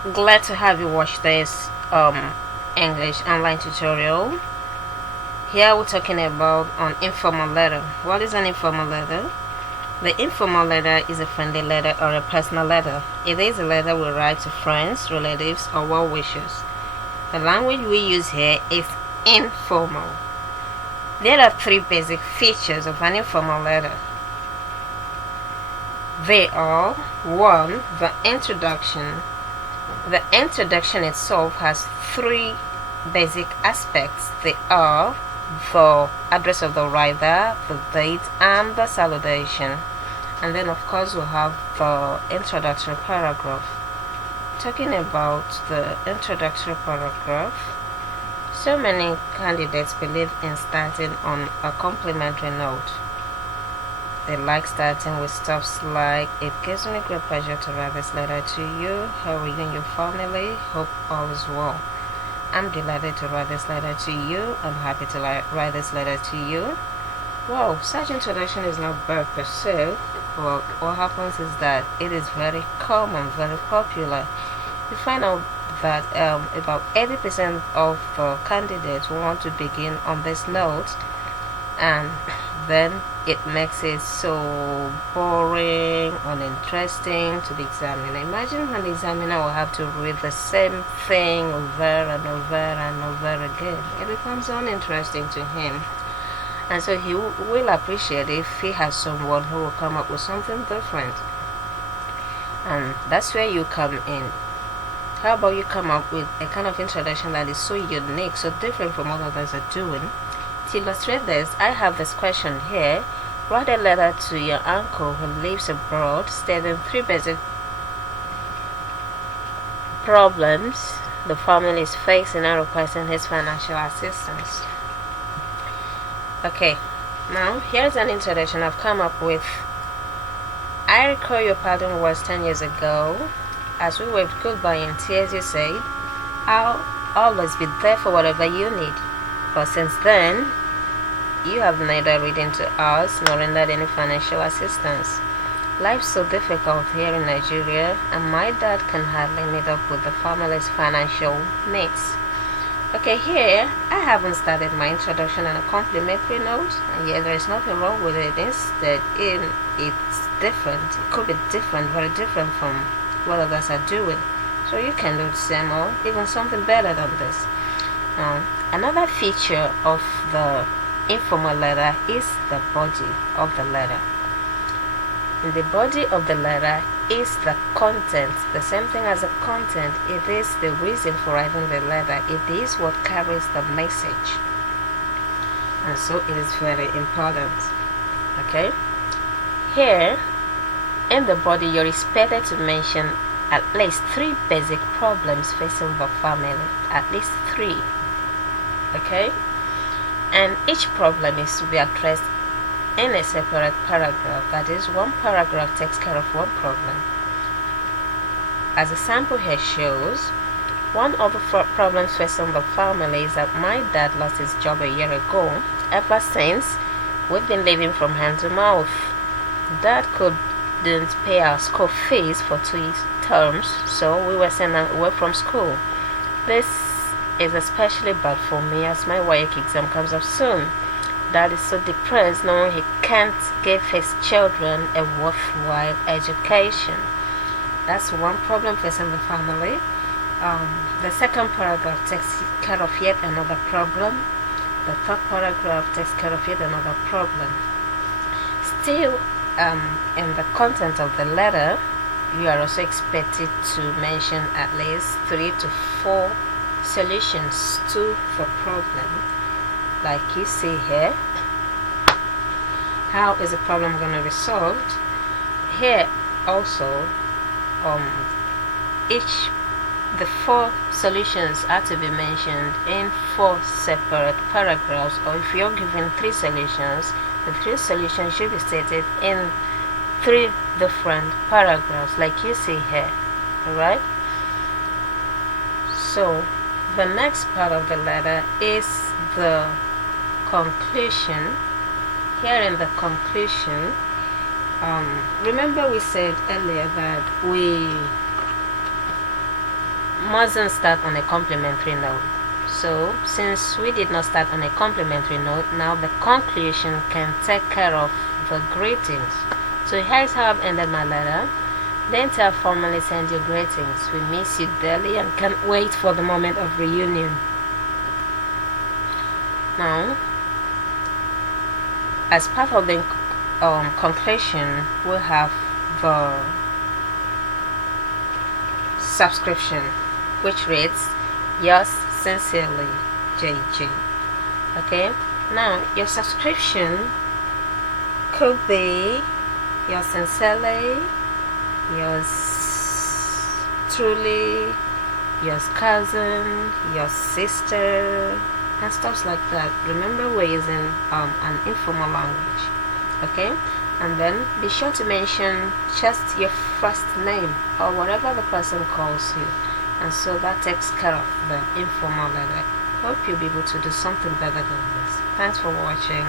Glad to have you watch this English online tutorial. Here we're talking about an informal letter. What is an informal letter? The informal letter is a friendly letter or a personal letter. It is a letter we write to friends, relatives, or well-wishers. The language we use here is informal. There are three basic features of an informal letter. They are: 1. The introduction. The introduction itself has three basic aspects. They are the address of the writer, the date, and the salutation. And then, of course, we have the introductory paragraph. Talking about the introductory paragraph, so many candidates believe in starting on a complimentary note. They like starting with stuff like, "It gives me great pleasure to write this letter to you. How are you and your family? Hope all is well. I'm delighted to write this letter to you. I'm happy to write this letter to you." Wow, such introduction is not bad per se, but what happens is that it is very common, very popular. You find out that about 80% of the candidates want to begin on this note, and then it makes it so boring, uninteresting to the examiner. Imagine when the examiner will have to read the same thing over and over and over again. It becomes uninteresting to him, and so he will appreciate if he has someone who will come up with something different. And that's where you come in. How about you come up with a kind of introduction that is so unique, so different from what others are doing? To illustrate this, I have this question here. Write a letter to your uncle who lives abroad, stating three basic problems the family is facing and requesting his financial assistance. Okay, now here's an introduction I've come up with. "I recall your parting words 10 years ago. As we waved goodbye in tears, you said, 'I'll always be there for whatever you need.' But since then, you have neither written to us nor rendered any financial assistance. Life's so difficult here in Nigeria, and my dad can hardly meet up with the family's financial needs." Okay, here I haven't started my introduction on a complimentary note, and yet there is nothing wrong with it. Instead, it's different. It could be different, very different from what others are doing. So you can do the same or even something better than this. Now, another feature of the informal letter is the body of the letter. And the body of the letter is the content, the same thing as the content. It is the reason for writing the letter. It is what carries the message, and so it is very important. Okay, here in the body, you're expected to mention at least three basic problems facing the family. At least three. Okay, and each problem is to be addressed in a separate paragraph. That is, one paragraph takes care of one problem. As the sample here shows, one of the problems facing the family is that my dad lost his job a year ago. Ever since, we've been living from hand to mouth. Dad couldn't pay our school fees for 2 terms, so we were sent away from school. This is especially bad for me as my WAEC exam comes up soon. Dad is so depressed knowing he can't give his children a worthwhile education. That's one problem facing the family. The second paragraph takes care of yet another problem. The third paragraph takes care of yet another problem. Still, in the content of the letter, you are also expected to mention at least 3 to 4 solutions to the problem. Like you see here, how is the problem going to be solved? Here also, the 4 solutions are to be mentioned in 4 separate paragraphs, or if you're given 3 solutions, the 3 solutions should be stated in 3 different paragraphs, like you see here. Alright? So, the next part of the letter is the conclusion. Here in the conclusion, remember we said earlier that we mustn't start on a complimentary note. So since we did not start on a complimentary note, now the conclusion can take care of the greetings. So here's how I've ended my letter. Then I formally send you greetings. We miss you dearly and can't wait for the moment of reunion. Now, as part of the conclusion, we have the subscription, which reads, yours sincerely, JJ. Okay, now your subscription could be yours sincerely, yours truly, yours cousin, your sister, and stuff like that. Remember, we're using an informal language. Okay, and then be sure to mention just your first name or whatever the person calls you, and so that takes care of the informal letter. Hope you'll be able to do something better than this. Thanks for watching.